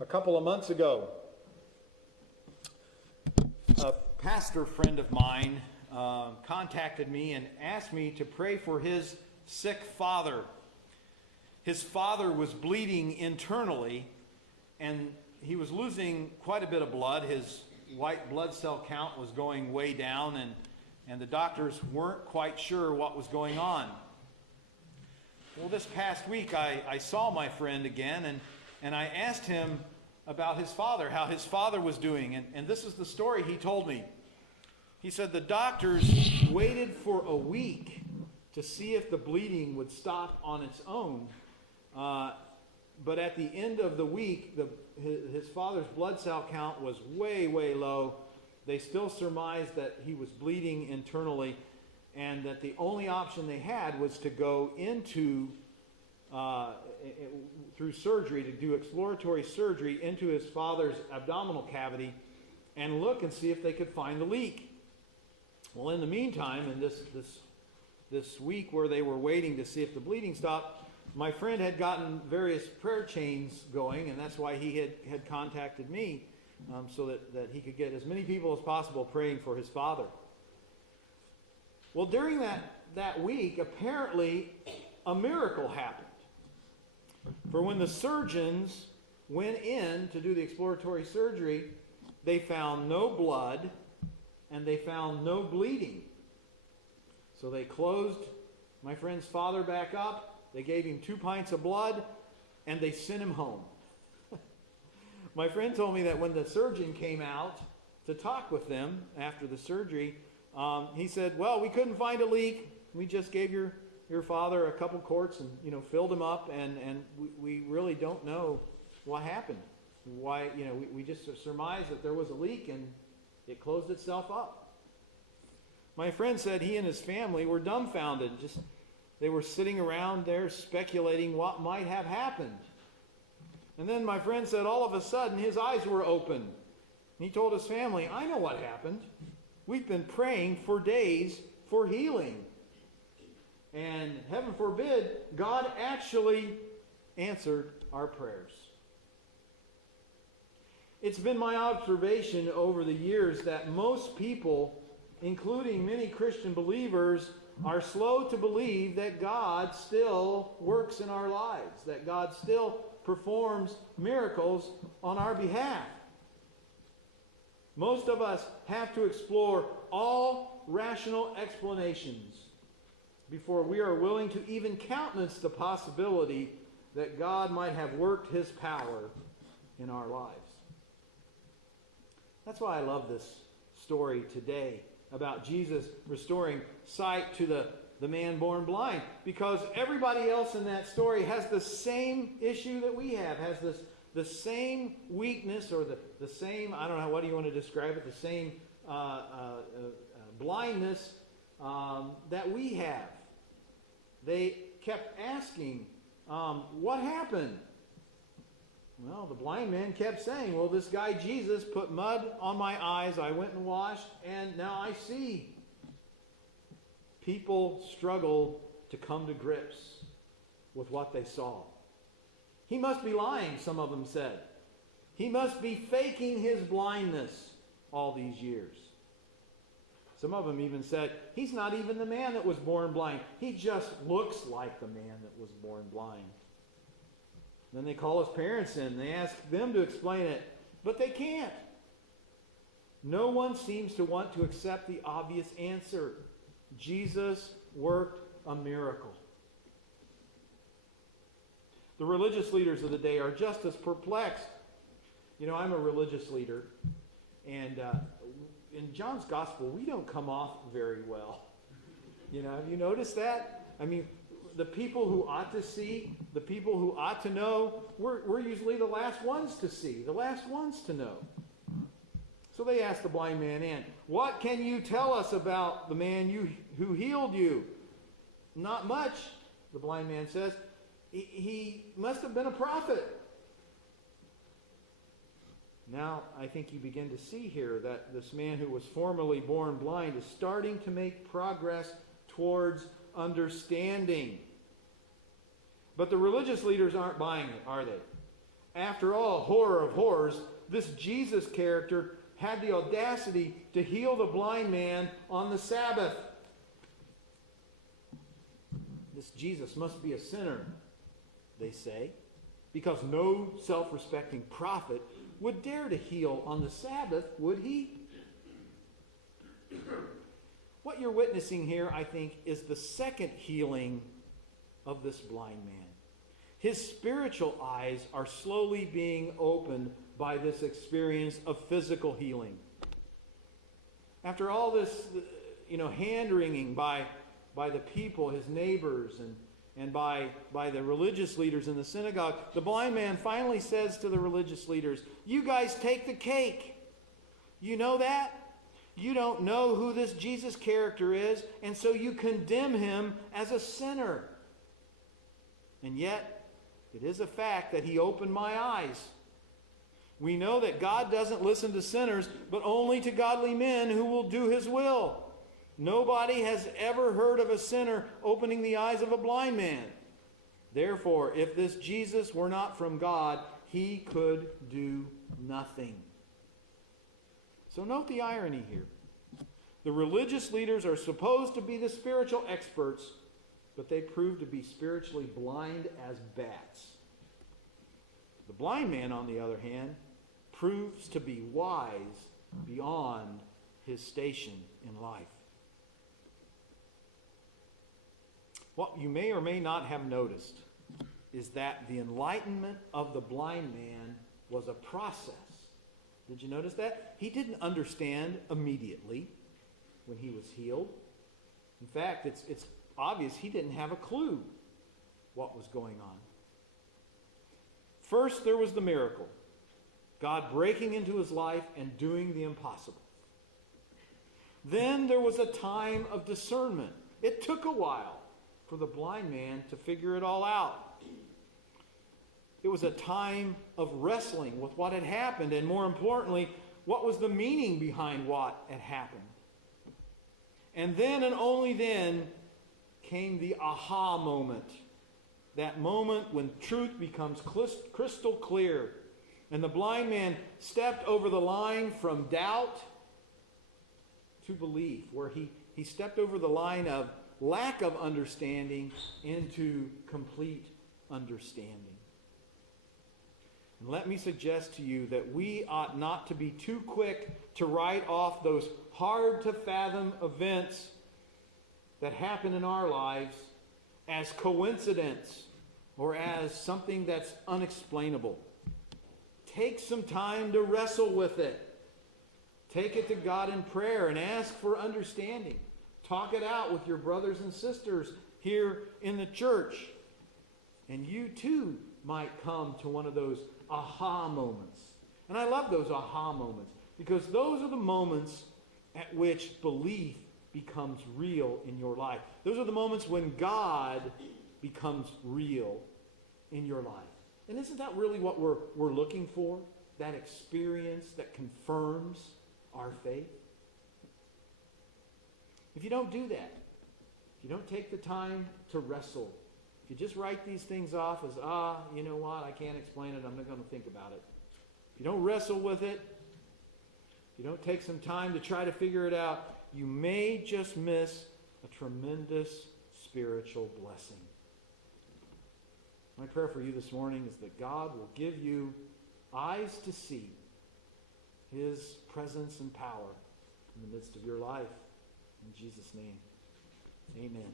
A couple of months ago, a pastor friend of mine contacted me and asked me to pray for his sick father. His father was bleeding internally, and he was losing quite a bit of blood. His white blood cell count was going way down, and the doctors weren't quite sure what was going on. Well, this past week, I saw my friend again, and I asked him about his father, how his father was doing. And this is the story he told me. He said the doctors waited for a week to see if the bleeding would stop on its own. But at the end of the week, his father's blood cell count was way, way low. They still surmised that he was bleeding internally, and that the only option they had was to go into through surgery, to do exploratory surgery into his father's abdominal cavity and look and see if they could find the leak. Well, in the meantime, in this week where they were waiting to see if the bleeding stopped, my friend had gotten various prayer chains going, and that's why he had contacted me, so that he could get as many people as possible praying for his father. Well, during that week, apparently a miracle happened. For when the surgeons went in to do the exploratory surgery, they found no blood and they found no bleeding. So they closed my friend's father back up, they gave him 2 pints of blood, and they sent him home. My friend told me that when the surgeon came out to talk with them after the surgery, he said, well, we couldn't find a leak. We just gave your father a couple quarts and filled him up, and we really don't know what happened. Why, we just surmised that there was a leak and it closed itself up. My friend said he and his family were dumbfounded. They were sitting around there speculating what might have happened. And then my friend said all of a sudden his eyes were open. And he told his family, I know what happened. We've been praying for days for healing. And heaven forbid, God actually answered our prayers. It's been my observation over the years that most people, including many Christian believers, are slow to believe that God still works in our lives, that God still performs miracles on our behalf. Most of us have to explore all rational explanations before we are willing to even countenance the possibility that God might have worked his power in our lives. That's why I love this story today about Jesus restoring sight to the man born blind, because everybody else in that story has the same issue that we have, has the same weakness, or the same, I don't know, what do you want to describe it, the same blindness that we have. They kept asking, what happened? Well, the blind man kept saying, well, this guy Jesus put mud on my eyes, I went and washed, and now I see. People struggled to come to grips with what they saw. He must be lying, some of them said. He must be faking his blindness all these years. Some of them even said, he's not even the man that was born blind. He just looks like the man that was born blind. Then they call his parents in. They ask them to explain it, but they can't. No one seems to want to accept the obvious answer. Jesus worked a miracle. The religious leaders of the day are just as perplexed. I'm a religious leader, and in John's gospel, we don't come off very well. Have you noticed that? I mean, the people who ought to see, the people who ought to know, we're usually the last ones to see, the last ones to know. So they asked the blind man in, what can you tell us about the man who healed you? Not much, the blind man says. He must have been a prophet. Now, I think you begin to see here that this man who was formerly born blind is starting to make progress towards understanding. But the religious leaders aren't buying it, are they? After all, horror of horrors, this Jesus character had the audacity to heal the blind man on the Sabbath. This Jesus must be a sinner, they say, because no self-respecting prophet would dare to heal on the Sabbath, would he? What you're witnessing here, I think, is the second healing of this blind man. His spiritual eyes are slowly being opened by this experience of physical healing. After all this, hand-wringing by the people, his neighbors, and by the religious leaders in the synagogue, the blind man finally says to the religious leaders, "You guys take the cake. You know that? You don't know who this Jesus character is, and so you condemn him as a sinner. And yet, it is a fact that he opened my eyes. We know that God doesn't listen to sinners, but only to godly men who will do his will. Nobody has ever heard of a sinner opening the eyes of a blind man. Therefore, if this Jesus were not from God, he could do nothing." So note the irony here. The religious leaders are supposed to be the spiritual experts, but they prove to be spiritually blind as bats. The blind man, on the other hand, proves to be wise beyond his station in life. What you may or may not have noticed is that the enlightenment of the blind man was a process. Did you notice that? He didn't understand immediately when he was healed. In fact, it's obvious he didn't have a clue what was going on. First, there was the miracle. God breaking into his life and doing the impossible. Then there was a time of discernment. It took a while for the blind man to figure it all out. It was a time of wrestling with what had happened, and more importantly, what was the meaning behind what had happened. And then and only then came the aha moment. That moment when truth becomes crystal clear. And the blind man stepped over the line from doubt to belief, where he stepped over the line of lack of understanding into complete understanding. And let me suggest to you that we ought not to be too quick to write off those hard-to-fathom events that happen in our lives as coincidence or as something that's unexplainable. Take some time to wrestle with it. Take it to God in prayer and ask for understanding. Talk it out with your brothers and sisters here in the church. And you too might come to one of those aha moments. And I love those aha moments because those are the moments at which belief becomes real in your life. Those are the moments when God becomes real in your life. And isn't that really what we're looking for? That experience that confirms our faith? If you don't do that, if you don't take the time to wrestle, if you just write these things off as, you know what, I can't explain it, I'm not going to think about it. If you don't wrestle with it, if you don't take some time to try to figure it out, you may just miss a tremendous spiritual blessing. My prayer for you this morning is that God will give you eyes to see his presence and power in the midst of your life. In Jesus' name, amen.